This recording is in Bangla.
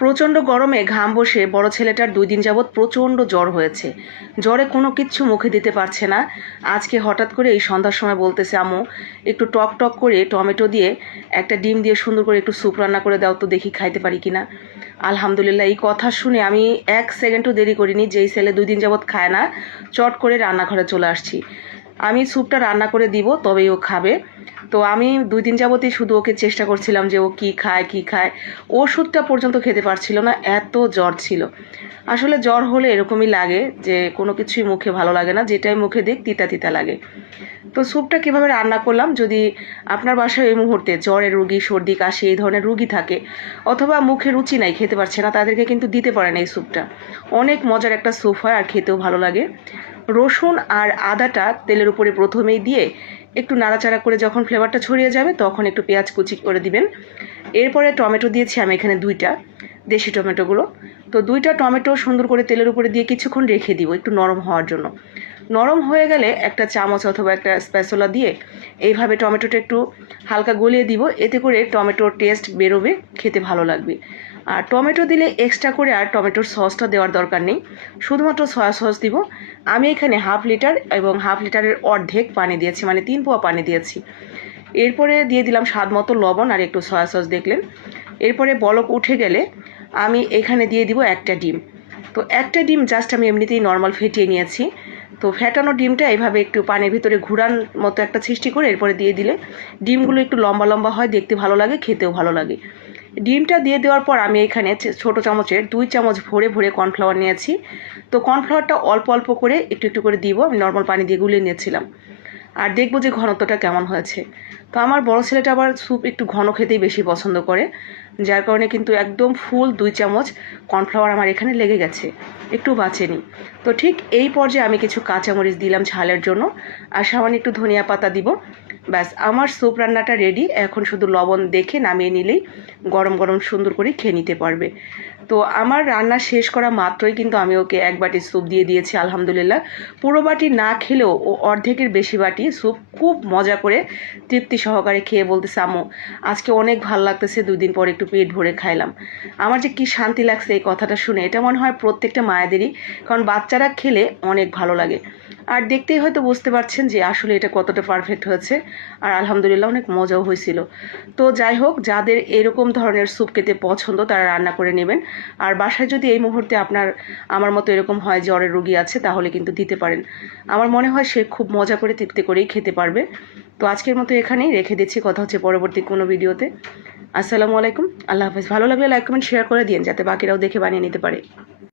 প্রচণ্ড গরমে ঘাম বসে বড় ছেলেটার 2 দিন যাবৎ প্রচণ্ড জ্বর হয়েছে। জ্বরে কোনো কিচ্ছু মুখে দিতে পারছে না। আজকে হঠাৎ করে এই সন্ধ্যার সময় বলতেছে, আম্মু একটু টক টক করে টমেটো দিয়ে একটা ডিম দিয়ে সুন্দর করে একটু স্যুপ রান্না করে দাও তো, দেখি খাইতে পারি কিনা। আলহামদুলিল্লাহ, এই কথা শুনে আমি 1 সেকেন্ডও দেরি করিনি। যেই ছেলে 2 দিন যাবৎ খায় না, চট করে রান্নাঘরে চলে আসছি। আমি স্যুপটা রান্না করে দিব, তবেই ও খাবে। তো আমি 2 দিন যাবতই শুধু ওকে চেষ্টা করছিলাম যে ও কী খায়। ওষুধটা পর্যন্ত খেতে পারছিল না, এত জ্বর ছিল। আসলে জ্বর হলে এরকমই লাগে যে কোনো কিছুই মুখে ভালো লাগে না, যেটাই মুখে দিক তিতা তিতা লাগে। তো স্যুপটা কীভাবে রান্না করলাম, যদি আপনার বাসায় এই মুহূর্তে জ্বরের রুগী, সর্দি কাশি এই ধরনের রুগী থাকে, অথবা মুখে রুচি নাই, খেতে পারছে না, তাদেরকে কিন্তু দিতে পারেন এই স্যুপটা। অনেক মজার একটা স্যুপ হয় আর খেতেও ভালো লাগে। রসুন আর আদাটা তেলের উপরে প্রথমেই দিয়ে একটু নাড়াচাড়া করে যখন ফ্লেভারটা ছড়িয়ে যাবে তখন একটু পেঁয়াজ কুচি করে দিবেন। এরপরে টমেটো দিয়েছি আমি এখানে 2টা দেশি টমেটোগুলো। তো 2টা টমেটো সুন্দর করে তেলের উপরে দিয়ে কিছুক্ষণ রেখে দিব একটু নরম হওয়ার জন্য। নরম হয়ে গেলে একটা চামচ অথবা একটা স্প্যাচুলা দিয়ে এইভাবে টমেটোটা একটু হালকা গলিয়ে দিব, এতে করে টমেটোর টেস্ট বেরোবে, খেতে ভালো লাগবে। আর টমেটো দিলে এক্সট্রা করে আর টমেটোর সসটা দেওয়ার দরকার নেই, শুধুমাত্র সয়া সস দিব। আমি এখানে 1/2 লিটার এবং 1/2 লিটারের অর্ধেক পানি দিয়েছি, মানে 3 পোয়া পানি দিয়েছি। এরপরে দিয়ে দিলাম স্বাদ মতো লবণ আর একটু সয়া সস দেখলেন। এরপরে বলক উঠে গেলে আমি এখানে দিয়ে দিব একটা ডিম। তো একটা ডিম জাস্ট আমি এমনিতেই নর্মাল ফেটিয়ে নিয়েছি। তো ফেটানো ডিমটা এইভাবে একটু পানির ভিতরে ঘুরান মতো একটা সৃষ্টি করে এরপরে দিয়ে দিলে ডিমগুলো একটু লম্বা লম্বা হয়, দেখতে ভালো লাগে, খেতেও ভালো লাগে। ডিমটা দিয়ে দেওয়ার পর আমি এখানে ছোট চামচের 2 চামচ ভরে ভরে কর্নফ্লাওয়ার নিয়েছি। তো কর্নফ্লাওয়ারটা অল্প অল্প করে একটু একটু করে দিব, আমি নর্মাল পানি দিয়ে গুলিয়ে নিয়েছিলাম। আর দেখবো যে ঘনত্বটা কেমন হয়েছে। তো আমার বড় ছেলেটা আবার স্যুপ একটু ঘন খেতেই বেশি পছন্দ করে, যার কারণে কিন্তু একদম ফুল 2 চামচ কর্নফ্লাওয়ার আমার এখানে লেগে গেছে, একটু বাঁচেনি। তো ঠিক এই পর্যায়ে আমি কিছু কাঁচামরিচ দিলাম ঝালের জন্য, আর সামান্য একটু ধনিয়া পাতা দিব। ব্যাস, আমার স্যুপ রান্নাটা রেডি। এখন শুধু লবণ দেখে নামিয়ে নিলেই গরম গরম সুন্দর করে খেয়ে নিতে পারবে। তো আমার রান্না শেষ করা মাত্রই কিন্তু আমি ওকে 1 বাটি স্যুপ দিয়ে দিয়েছি। আলহামদুলিল্লাহ, পুরো বাটি না খেলেও ও অর্ধেকের বেশি বাটি স্যুপ খুব মজা করে তৃপ্তি সহকারে খেয়ে বলতেছে, আম্মু আজকে অনেক ভালো লাগতেছে, 2 দিন পর একটু পেট ভরে খাইলাম। আমার যে কি শান্তি লাগছে এই কথাটা শুনে, এটা মনে হয় প্রত্যেকটা মায়েদেরই, কারণ বাচ্চারা খেলে অনেক ভালো লাগে। আর দেখতেই হয়তো বুঝতে পারছেন যে আসলে এটা কতটা পারফেক্ট হয়েছে, আর আলহামদুলিল্লাহ অনেক মজাও হয়েছিল। তো যাই হোক, যাদের এরকম ধরনের স্যুপ খেতে পছন্দ তারা রান্না করে নেবেন। আর বাসায় যদি এই মুহূর্তে আমার মতো এরকম হয় জ্বরের রোগী আছে, তাহলে কিন্তু দিতে পারেন। আমার মনে হয় সে খুব মজা করে তৃপ্তি করেই খেতে পারবে। তো আজকের মতো এখানেই রেখে দিচ্ছি, কথা হচ্ছে পরবর্তী কোনো ভিডিওতে। আসসালামু আলাইকুম, আল্লাহ হাফেজ। ভালো লাগলে লাইক কমেন্ট শেয়ার করে দিন, যাতে বাকিরাও দেখে বানিয়ে নিতে পারে।